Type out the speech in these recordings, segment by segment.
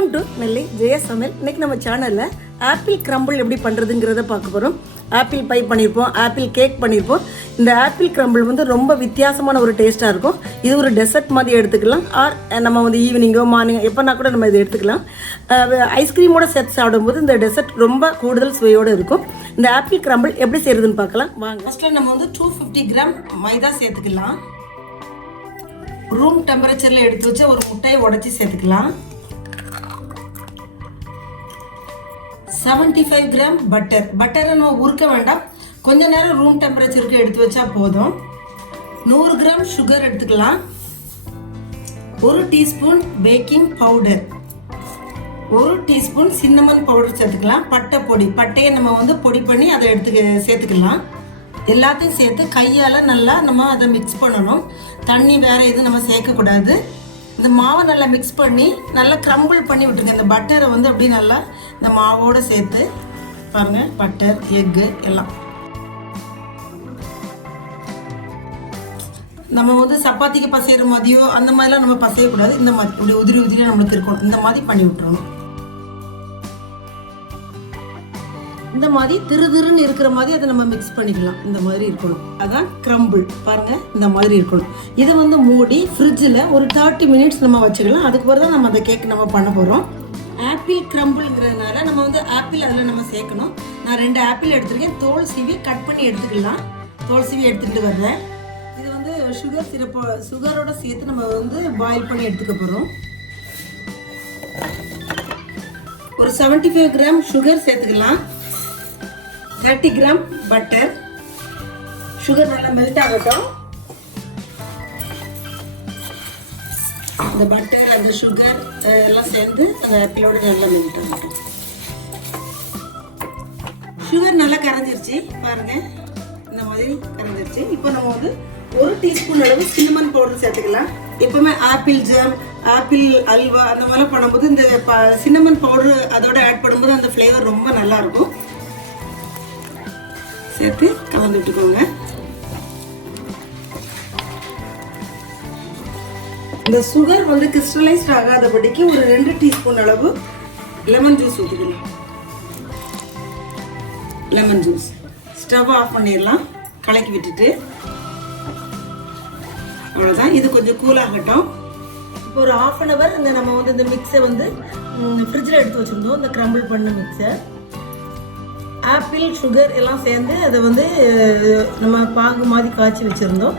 Welcome to நெல்லை ஜெயா சமையல். இன்றைக்கி நம்ம சேனலில் ஆப்பிள் கிரம்பிள் எப்படி பண்ணுறதுங்கிறத பார்க்க போகிறோம். ஆப்பிள் பை பண்ணியிருப்போம், ஆப்பிள் கேக் பண்ணியிருப்போம். இந்த ஆப்பிள் கிரம்பிள் வந்து ரொம்ப வித்தியாசமான ஒரு டேஸ்ட்டாக இருக்கும். இது ஒரு டெசர்ட் மாதிரி எடுத்துக்கலாம், ஆர் நம்ம வந்து ஈவினிங்கோ மார்னிங்கோ எப்போனா கூட நம்ம இதை எடுத்துக்கலாம். ஐஸ்கிரீமோட சேர்த்து சாப்பிடும்போது இந்த டெசர்ட் ரொம்ப கூடுதல் சுவையோடு இருக்கும். இந்த ஆப்பிள் கிரம்பிள் எப்படி செய்கிறதுன்னு பார்க்கலாம் வாங்க. ஃபஸ்ட்டில் நம்ம வந்து 250 கிராம் மைதா சேர்த்துக்கலாம். ரூம் டெம்பரேச்சரில் எடுத்து வச்சு ஒரு முட்டையை உடச்சி சேர்த்துக்கலாம். 75 கிராம் பட்டரை நம்ம உருக்க வேண்டாம், கொஞ்ச நேரம் ரூம் டெம்பரேச்சருக்கு எடுத்து வச்சா போதும். 100 கிராம் சுகர் எடுத்துக்கலாம். 1 teaspoon baking powder, 1 teaspoon cinnamon powder சேர்த்துக்கலாம். பட்டையை நம்ம வந்து பொடி பண்ணி அதை சேர்த்துக்கலாம். எல்லாத்தையும் சேர்த்து கையால் நல்லா நம்ம அதை மிக்ஸ் பண்ணணும். தண்ணி வேறு எதுவும் நம்ம சேர்க்கக்கூடாது. இந்த மாவை நல்லா மிக்ஸ் பண்ணி நல்லா கிரம்பிள் பண்ணி விட்டுருங்க. இந்த பட்டரை வந்து அப்படியே நல்லா இந்த மாவோடு சேர்த்து பாருங்கள், பட்டர் எக்கு எல்லாம் நம்ம வந்து சப்பாத்திக்கு பசைகிற மாதிரியோ அந்த மாதிரிலாம் நம்ம பசையக்கூடாது. இந்த மாதிரி இப்படி உதிரி நம்மளுக்கு இருக்கணும். இந்த மாதிரி பண்ணி விட்டுறணும். இந்த மாதிரி திருன்னு இருக்கிற மாதிரி அதை நம்ம மிக்ஸ் பண்ணிக்கலாம். இந்த மாதிரி இருக்கணும், அதான் கிரம்பிள். பாருங்க, இந்த மாதிரி இருக்கணும். இதை வந்து மூடி ஃப்ரிட்ஜில் ஒரு 30 மினிட்ஸ் நம்ம வச்சுக்கலாம். அதுக்கப்புறம் தான் நம்ம அந்த கேக் நம்ம பண்ண போகிறோம். ஆப்பிள் கிரம்பிள்ங்கிறதுனால நம்ம வந்து ஆப்பிள் அதில் நம்ம சேர்க்கணும். நான் 2 ஆப்பிள் எடுத்துருக்கேன். தோல் சீவி கட் பண்ணி எடுத்துக்கலாம். தோல் சீவி எடுத்துக்கிட்டு வர்றேன். இது வந்து சுகரோட சேர்த்து நம்ம வந்து பாயில் பண்ணி எடுத்துக்க போகிறோம். ஒரு 75 கிராம் சுகர் சேர்த்துக்கலாம். 30 கிராம் பட்டர். சுகர் நல்லா மெல்ட் ஆகட்டும். அந்த பட்டர் அந்த சுகர் எல்லாம் சேர்ந்து அந்த ஆப்பிளோட நல்லா மெல்ட் ஆகட்டும். சுகர் நல்லா கரைஞ்சிருச்சு பாருங்க, இந்த மாதிரி கரைஞ்சிருச்சு. இப்போ நம்ம வந்து 1 டீஸ்பூன் அளவு சின்னமன் பவுடர் சேர்த்துக்கலாம். எப்பவுமே ஆப்பிள் ஜாம், ஆப்பிள் அல்வா அந்த மாதிரிலாம் பண்ணும்போது இந்த சின்னமன் பவுடர் அதோட ஆட் பண்ணும்போது அந்த ஃப்ளேவர் ரொம்ப நல்லா இருக்கும். சேர்த்து கலந்து விட்டுக்கோங்க. இந்த சுகர் வந்து கிறிஸ்டலைஸ்ட் ஆகாதபடிக்கு ஒரு 2 டீஸ்பூன் அளவு லெமன் ஜூஸ் ஊற்றிக்கலாம். Lemon juice. ஸ்டவ் ஆஃப் பண்ணிடலாம். கலக்கி விட்டுட்டு அவ்வளோதான். இது கொஞ்சம் கூல் ஆகட்டும். இப்போ ஒரு 1/2 hour இந்த நம்ம வந்து இந்த மிக்ஸை வந்து ஃப்ரிட்ஜில் எடுத்து வச்சுருந்தோம். இந்த கிரம்பிள் பண்ண மிக்ஸை ஆப்பிள் சுகர் எல்லாம் சேர்ந்து அதை வந்து நம்ம பாகு மாதிரி காய்ச்சி வச்சுருந்தோம்.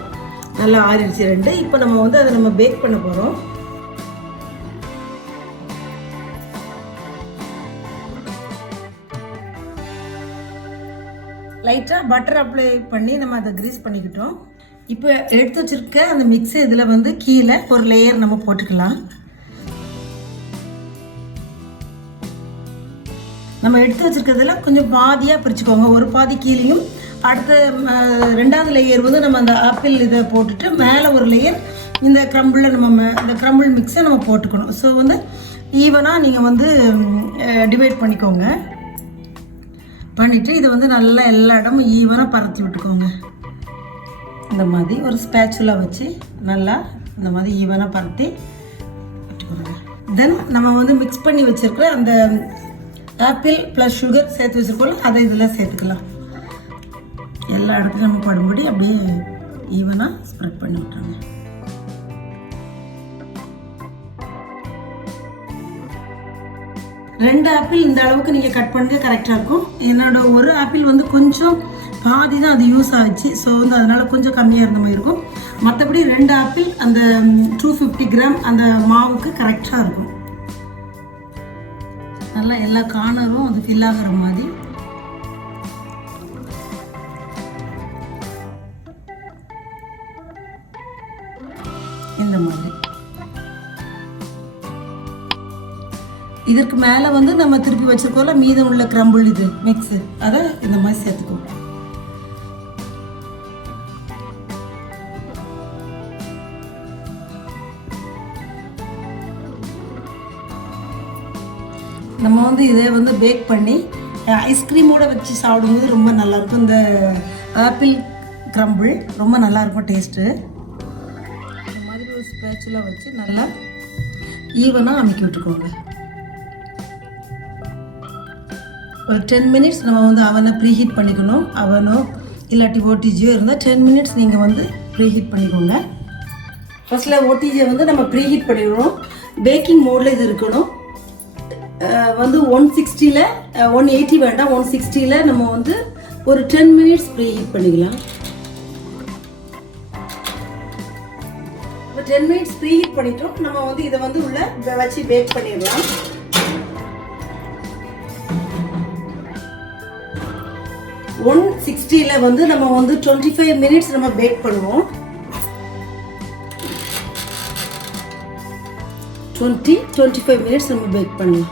நல்லா ஆறிடுச்சு 2. இப்போ நம்ம வந்து அதை நம்ம பேக் பண்ண போகிறோம். லைட்டாக பட்டர் அப்ளை பண்ணி நம்ம அதை கிரீஸ் பண்ணிக்கிட்டோம். இப்போ எடுத்து வச்சுருக்க அந்த மிக்ஸை இதில் வந்து கீழே ஒரு லேயர் நம்ம போட்டுக்கலாம். நம்ம எடுத்து வச்சுருக்கிறதுல கொஞ்சம் பாதியாக பிரிச்சுக்கோங்க. ஒரு பாதி கீழேயும், அடுத்த 2வது லேயர் வந்து நம்ம அந்த ஆப்பிள் இதை போட்டுட்டு மேலே ஒரு லேயர் இந்த கிரம்பிளில் நம்ம இந்த கிரம்பிள் மிக்ஸை நம்ம போட்டுக்கணும். ஸோ வந்து ஈவனாக நீங்கள் வந்து டிவைட் பண்ணிக்கோங்க. பண்ணிவிட்டு இதை வந்து நல்லா எல்லா இடமும் ஈவனாக பரத்தி விட்டுக்கோங்க. இந்த மாதிரி ஒரு ஸ்பேச்சுலா வச்சு நல்லா இந்த மாதிரி ஈவனாக பரத்தி விட்டுக்கோங்க. தென் நம்ம வந்து மிக்ஸ் பண்ணி வச்சுருக்கிற அந்த ஆப்பிள் ப்ளஸ் சுகர் சேர்த்து வச்சுருக்கோம், அதை இதில் சேர்த்துக்கலாம். எல்லா இடத்துலையும் நம்ம படும்படி அப்படியே ஈவனாக ஸ்ப்ரெட் பண்ணி விட்டுருங்க. ரெண்டு ஆப்பிள் இந்த அளவுக்கு நீங்கள் கட் பண்ணி கரெக்டாக இருக்கும். என்னோட ஒரு ஆப்பிள் வந்து கொஞ்சம் பாதி தான் அது யூஸ் ஆச்சு. ஸோ வந்து அதனால் கொஞ்சம் கம்மியாக இருந்த மாதிரி இருக்கும். மற்றபடி 2 ஆப்பிள் அந்த 250 கிராம் அந்த மாவுக்கு கரெக்டாக இருக்கும். நல்லா எல்லா கார்னரும் அது ஃபில் ஆகிற மாதிரி இந்த மாதிரி. இதற்கு மேலே வந்து நம்ம திருப்பி வச்சிருக்கோம்ல மீதம் உள்ள கிரம்பிள் இது மிக்ஸு, அதை இந்த மாதிரி சேர்த்துக்கோங்க. நம்ம வந்து இதை வந்து பேக் பண்ணி ஐஸ்கிரீமோடு வச்சு சாப்பிடும்போது ரொம்ப நல்லாயிருக்கும். இந்த ஆப்பிள் கிரம்பிள் ரொம்ப நல்லாயிருக்கும் டேஸ்ட்டு. இந்த மாதிரி ஒரு ஸ்பேச்சுலா வச்சு நல்லா ஈவனாக அமைக்கி விட்டுக்கோங்க. ஒரு 10 மினிட்ஸ் நம்ம வந்து அவனை ப்ரீஹீட் பண்ணிக்கணும். அவனோ இல்லாட்டி ஓடிஜியோ இருந்தால் 10 மினிட்ஸ் நீங்கள் வந்து ப்ரீஹீட் பண்ணிக்கோங்க. ஃபர்ஸ்ட்டில் ஓடிஜியை வந்து நம்ம ப்ரீஹீட் பண்ணிடணும். பேக்கிங் மோடில் இது இருக்கணும். வந்து 160ல் 180 வேண்டாம், 160ல் நம்ம வந்து ஒரு 10 மினிட்ஸ் ப்ரீஹீட் பண்ணிக்கலாம். இப்போ 10 மினிட்ஸ் ப்ரீஹீட் பண்ணிட்டோம். நம்ம வந்து இதை வந்து உள்ள வச்சு பேக் பண்ணிடலாம். 160ல் வந்து நம்ம வந்து 25 மினிட்ஸ் நம்ம பேக் பண்ணுவோம். 25 மினிட்ஸ் நம்ம பேக் பண்ணலாம்.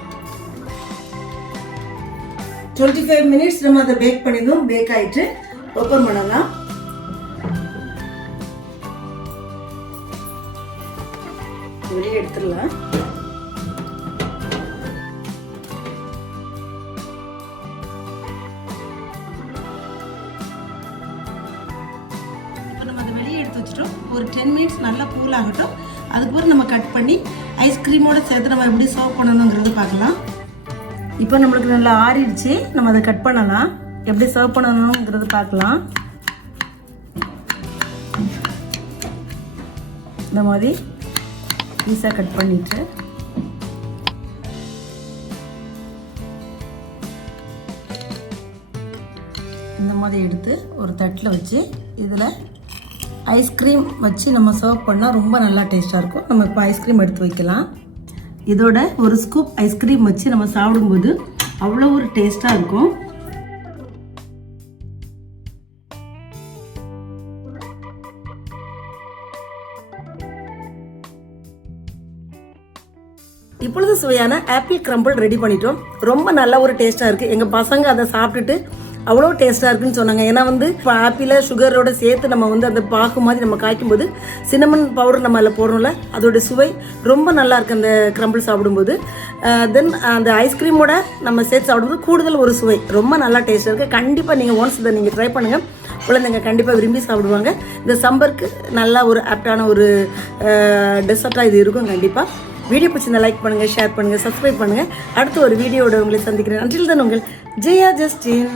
25 மினிட்ஸ் நம்ம அதை பேக் பண்ணிடுவோம். பேக் ஆகிட்டு ஓப்பன் பண்ணலாம். வெளியே எடுத்துடலாம். இப்போ நம்ம அதை வெளியே எடுத்து வச்சுட்டோம். ஒரு 10 மினிட்ஸ் நல்லா கூல் ஆகட்டும். அதுக்கப்புறம் நம்ம கட் பண்ணி ஐஸ்கிரீமோடு சேர்த்து நம்ம எப்படி சர்வ் பண்ணணுங்கிறது பார்க்கலாம். இப்போ நம்மளுக்கு நல்லா ஆறிடுச்சு. நம்ம அதை கட் பண்ணலாம். எப்படி சர்வ் பண்ணணுங்கிறது பார்க்கலாம். இந்த மாதிரி பீஸாக கட் பண்ணிட்டு இந்த மாதிரி எடுத்து ஒரு தட்டில் வச்சு இதில் ஐஸ்கிரீம் வச்சு நம்ம சர்வ் பண்ணால் ரொம்ப நல்லா டேஸ்ட்டாக இருக்கும். நம்ம இப்போ ஐஸ்கிரீம் எடுத்து வைக்கலாம். இதோட ஒரு ஸ்கூப் ஐஸ்கிரீம் வச்சு நம்ம சாப்பிடும்போது அவ்வளோ ஒரு டேஸ்ட்டாக இருக்கும். இப்பொழுது சுவையான ஆப்பிள் கிரம்பிள் ரெடி பண்ணிட்டோம். ரொம்ப நல்ல ஒரு டேஸ்ட்டாக இருக்குது. எங்கள் பசங்க அதை சாப்பிட்டுட்டு அவ்வளோ டேஸ்ட்டாக இருக்குன்னு சொன்னாங்க. ஏன்னா வந்து இப்போ ஆப்பிளை சுகரோட சேர்த்து நம்ம வந்து அந்த பாக்கு மாதிரி நம்ம காய்க்கும்போது சின்னமன் பவுடர் நம்ம அதில் போடுறோம்ல, அதோட சுவை ரொம்ப நல்லா இருக்குது அந்த கிரம்பிள் சாப்பிடும்போது. தென் அந்த ஐஸ்கிரீமோட நம்ம சேர்த்து சாப்பிடும்போது கூடுதல் ஒரு சுவை ரொம்ப நல்லா டேஸ்ட்டாக இருக்குது. கண்டிப்பாக நீங்கள் ஒன்ஸ் இதை நீங்கள் ட்ரை பண்ணுங்கள். குழந்தைங்க கண்டிப்பாக விரும்பி சாப்பிடுவாங்க. இந்த சம்பருக்கு நல்லா ஒரு ஆப்டான ஒரு டெசர்ட்டாக இது இருக்கும். கண்டிப்பாக வீடியோ பிடிச்சிருந்தா லைக் பண்ணுங்கள், ஷேர் பண்ணுங்கள், சப்ஸ்கிரைப் பண்ணுங்கள். அடுத்த ஒரு வீடியோட உங்களை சந்திக்கிறேன். அன்டில் தென் உங்கள் ஜெயா ஜஸ்டின்.